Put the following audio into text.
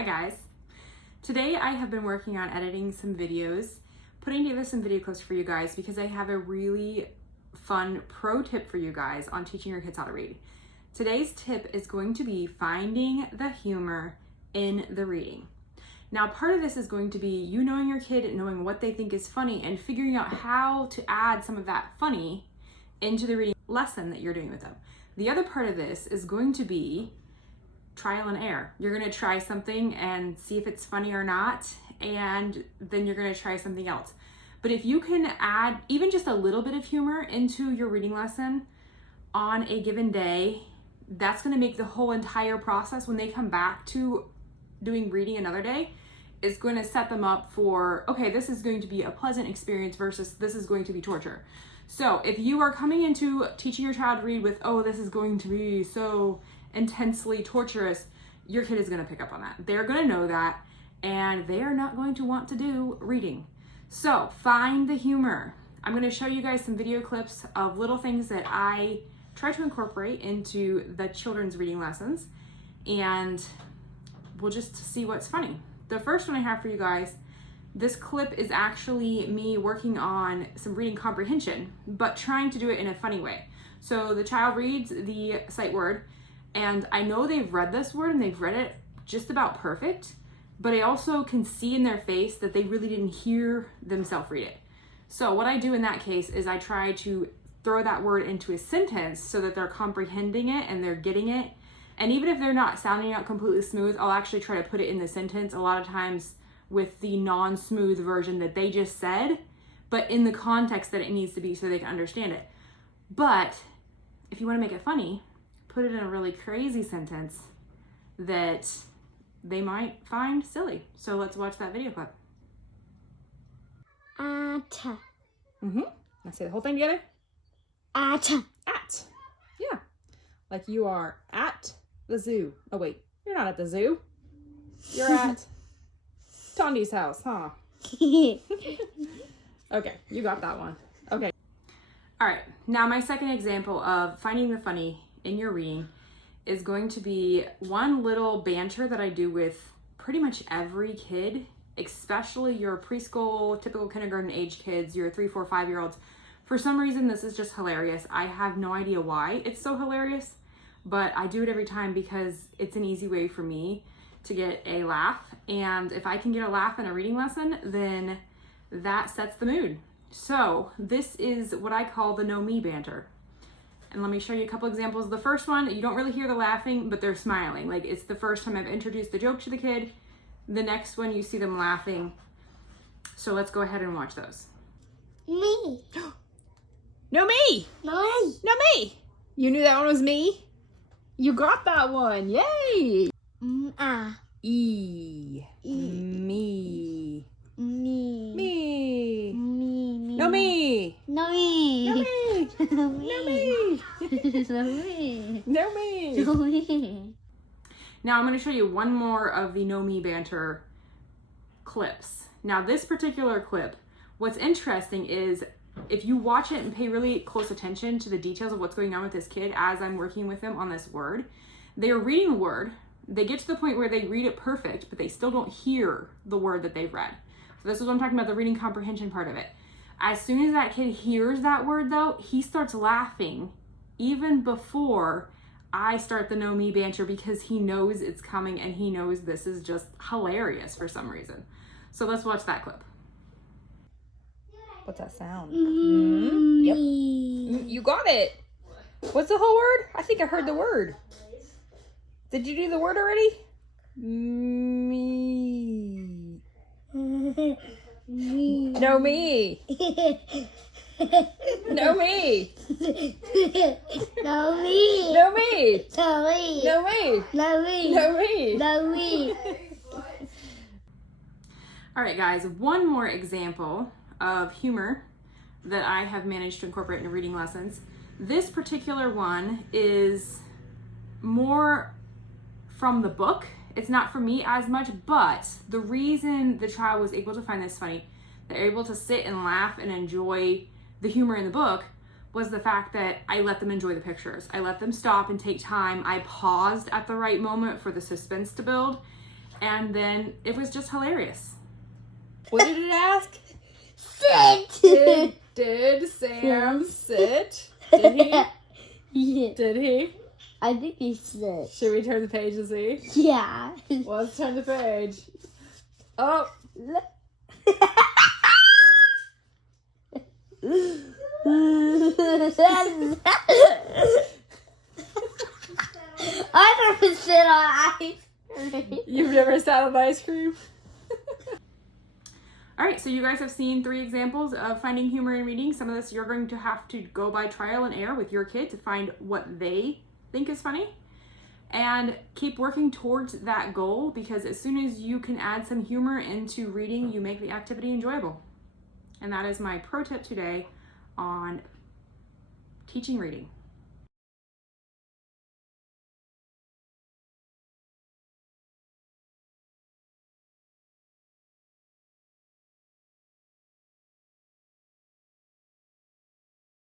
Hi guys. Today I have been working on editing some videos, putting together some video clips for you guys because I have a really fun pro tip for you guys on teaching your kids how to read. Today's tip is going to be finding the humor in the reading. Now, part of this is going to be you knowing your kid, knowing what they think is funny, and figuring out how to add some of that funny into the reading lesson that you're doing with them. The other part of this is going to be trial and error. You're going to try something and see if it's funny or not, and then you're going to try something else. But if you can add even just a little bit of humor into your reading lesson on a given day, that's going to make the whole entire process, when they come back to doing reading another day, is going to set them up for, okay, this is going to be a pleasant experience versus this is going to be torture. So if you are coming into teaching your child to read with, oh, this is going to be so intensely torturous, your kid is going to pick up on that. They're going to know that, and they are not going to want to do reading. So find the humor. I'm going to show you guys some video clips of little things that I try to incorporate into the children's reading lessons, and we'll just see what's funny. The first one I have for you guys, this clip is actually me working on some reading comprehension, but trying to do it in a funny way. So the child reads the sight word, and I know they've read this word and they've read it just about perfect, but I also can see in their face that they really didn't hear themselves read it. So what I do in that case is I try to throw that word into a sentence so that they're comprehending it and they're getting it. And even if they're not sounding out completely smooth, I'll actually try to put it in the sentence a lot of times with the non-smooth version that they just said, but in the context that it needs to be so they can understand it. But if you want to make it funny, put it in a really crazy sentence that they might find silly. So let's watch that video clip. At. Let's say the whole thing together. At. At. Yeah. Like you are at the zoo. Oh wait, you're not at the zoo. You're at Tondi's house, huh? Okay, you got that one. Okay. All right, now my second example of finding the funny in your reading is going to be one little banter that I do with pretty much every kid, especially your preschool, typical kindergarten age kids, your 3, 4, 5-year-olds. For some reason, this is just hilarious. I have no idea why it's so hilarious, but I do it every time because it's an easy way for me to get a laugh. And if I can get a laugh in a reading lesson, then that sets the mood. So this is what I call the know me banter. And let me show you a couple examples. The first one, you don't really hear the laughing, but they're smiling. Like it's the first time I've introduced the joke to the kid. The next one, you see them laughing. So let's go ahead and watch those. Me. No me! No. No me! You knew that one was me? You got that one, yay! E. Me. Me. Me. Me. No me! No me. No me! No No me. me! No me. No me! No me. Now I'm going to show you one more of the know me banter clips. Now this particular clip, what's interesting is if you watch it and pay really close attention to the details of what's going on with this kid as I'm working with them on this word, they're reading a word, they get to the point where they read it perfect, but they still don't hear the word that they've read. So this is what I'm talking about, the reading comprehension part of it. As soon as that kid hears that word though, he starts laughing even before I start the know me banter because he knows it's coming and he knows this is just hilarious for some reason. So let's watch that clip. What's that sound? Yep. You got it. What's the whole word? I think I heard the word. Did you do the word already? Me. Me. No me. No me. No me. No me. No me. No me. No me. No me. No me. All right, guys, one more example of humor that I have managed to incorporate into reading lessons. This particular one is more from the book. It's not for me as much, but the reason the child was able to find this funny, they're able to sit and laugh and enjoy the humor in the book, was the fact that I let them enjoy the pictures. I let them stop and take time. I paused at the right moment for the suspense to build. And then it was just hilarious. What did it ask? Sit. Did Sam sit? Did he? Yeah. Did he? I think he said. Should we turn the page and see? Yeah. Well, let's turn the page. Oh. I never sit on ice. You've never sat on ice cream? All right, so you guys have seen 3 examples of finding humor in reading. Some of this you're going to have to go by trial and error with your kid to find what they think is funny. And keep working towards that goal, because as soon as you can add some humor into reading, you make the activity enjoyable. And that is my pro tip today on teaching reading.